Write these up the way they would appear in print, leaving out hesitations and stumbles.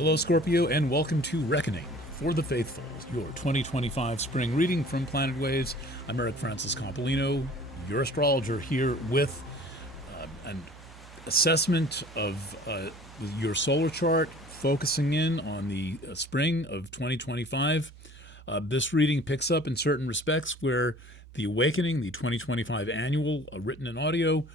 Hello, Scorpio, and welcome to Reckoning for the Faithful, your 2025 spring reading from Planet Waves. I'm Eric Francis Compolino, your astrologer, here with an assessment of your solar chart, focusing in on the spring of 2025. This reading picks up in certain respects where the Awakening, the 2025 annual, written in audio,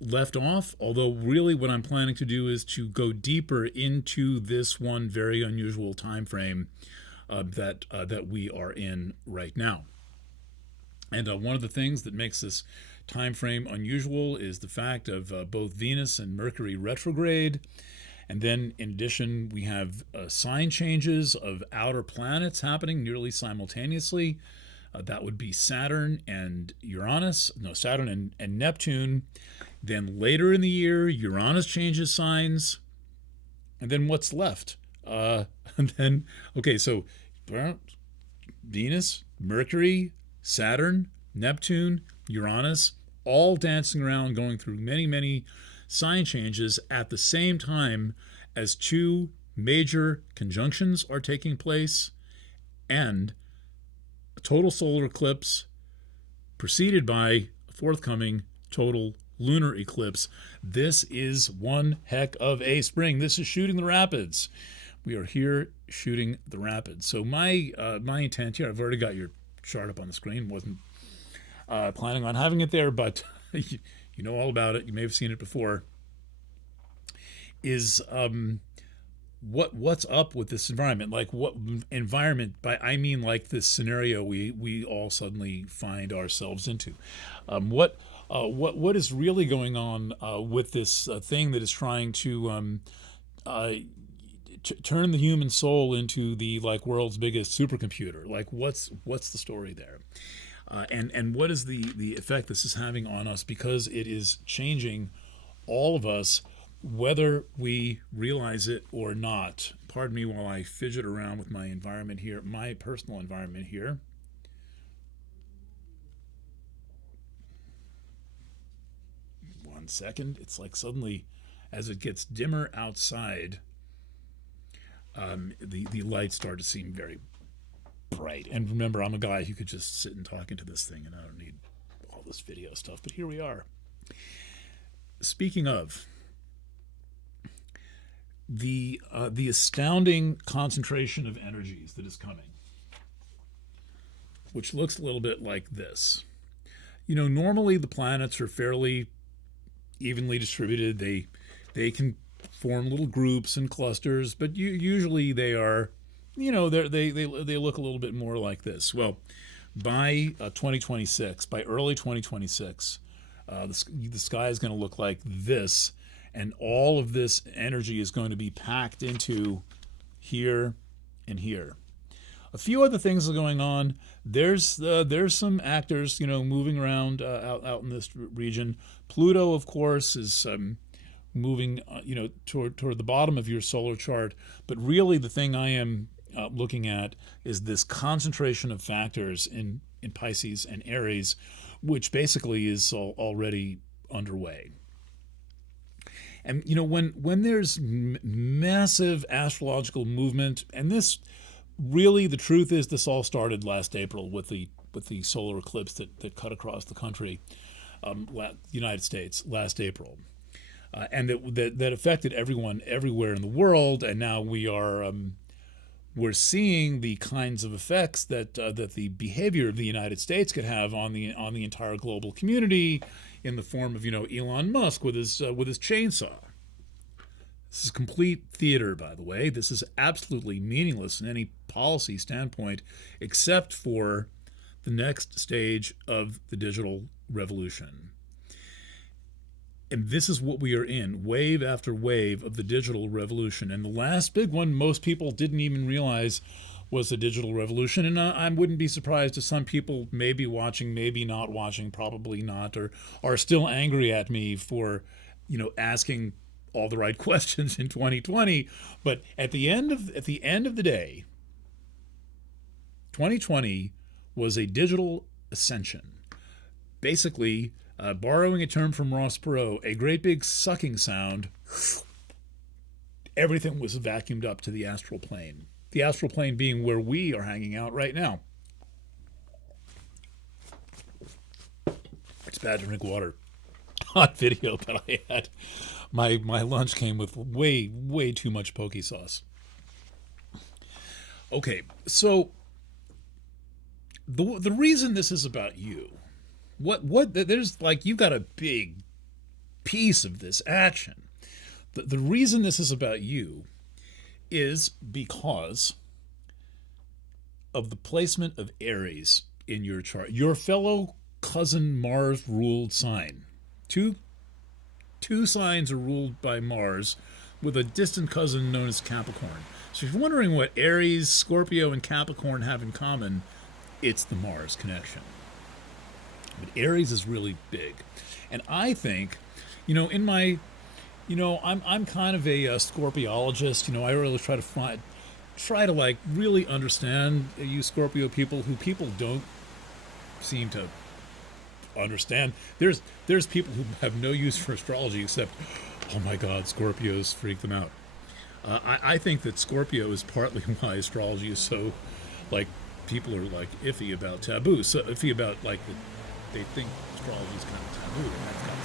left off, although really what I'm planning to do is to go deeper into this one very unusual time frame that we are in right now. And one of the things that makes this time frame unusual is the fact of both Venus and Mercury retrograde. And then in addition, we have sign changes of outer planets happening nearly simultaneously. That would be Saturn and Saturn and Neptune. Then later in the year, Uranus changes signs. And then what's left? So Venus, Mercury, Saturn, Neptune, Uranus, all dancing around, going through many, many sign changes at the same time as two major conjunctions are taking place and a total solar eclipse preceded by a forthcoming total lunar eclipse. This is one heck of a spring. This is shooting the rapids. We are here shooting the rapids. So my intent here, I've already got your chart up on the screen. Wasn't planning on having it there, but you know all about it. You may have seen it before. Is what's up with this environment? Like, what environment? I mean like this scenario we all suddenly find ourselves into. What is really going on with this thing that is trying to turn the human soul into the world's biggest supercomputer? Like, what's the story there? And what is the effect this is having on us, because it is changing all of us, whether we realize it or not. Pardon me while I fidget around with my environment here, my personal environment here. One second. It's like suddenly, as it gets dimmer outside, the lights start to seem very bright. And remember, I'm a guy who could just sit and talk into this thing, and I don't need all this video stuff. But here we are. Speaking of the astounding concentration of energies that is coming, which looks a little bit like this. Normally the planets are fairly evenly distributed. They can form little groups and clusters, but usually they are, they look a little bit more like this. Well, by 2026, by early 2026, the sky is going to look like this. And all of this energy is going to be packed into here and here. A few other things are going on. There's some actors, moving around out in this region. Pluto, of course, is moving, toward the bottom of your solar chart. But really, the thing I am looking at is this concentration of factors in Pisces and Aries, which basically is already underway. And when there's massive astrological movement, and this really, the truth is, this all started last April with the solar eclipse that cut across the country, United States, last April, and that affected everyone everywhere in the world. And now we're seeing the kinds of effects that the behavior of the United States could have on the entire global community, in the form of Elon Musk with his chainsaw. This is complete theater, by the way. This is absolutely meaningless in any policy standpoint, except for the next stage of the digital revolution. And this is what we are in, wave after wave of the digital revolution. And the last big one, most people didn't even realize, was the digital revolution. And I wouldn't be surprised if some people may be watching, maybe not watching, probably not, or are still angry at me for, asking all the right questions in 2020. But at the end of the day, 2020 was a digital ascension. Basically, borrowing a term from Ross Perot, a great big sucking sound everything was vacuumed up to the astral plane. The astral plane being where we are hanging out right now. It's bad to drink water on video, but I had my lunch came with way too much poke sauce. Okay, so the reason this is about you, what there's like you got a big piece of this action. The reason this is about you is because of the placement of Aries in your chart. Your fellow cousin Mars ruled sign. Two signs are ruled by Mars with a distant cousin known as Capricorn. So if you're wondering what Aries, Scorpio, and Capricorn have in common, it's the Mars connection. But Aries is really big. And I think, in my, I'm kind of a Scorpiologist. I really try to like really understand you Scorpio people who people don't seem to understand. There's people who have no use for astrology except, oh my God, Scorpios freak them out. I think that Scorpio is partly why astrology is so, like, people are like iffy about taboo. So iffy about like they think astrology is kind of taboo, and that's got